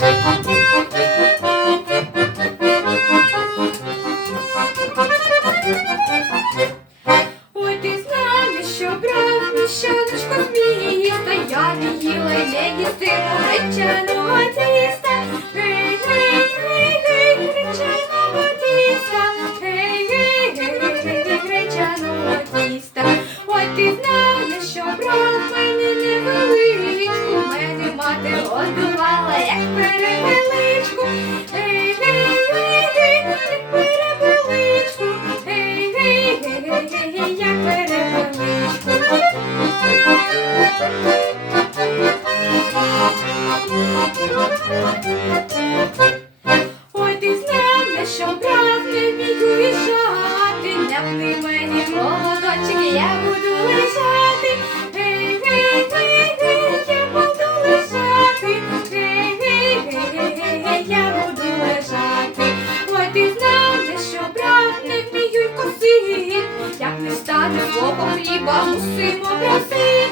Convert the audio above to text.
Ой, ти знаєш, що брав міщаночко змії, я не їла не їстиму гречаного що брат не вмію вішати, ляпни мені молодочок, я буду лежати. Гей, гей, гей, я буду лежати. Я буду лежати. Ой, ти знаєш, що брат не вмію й як не стати свого хліба, мусимо просити.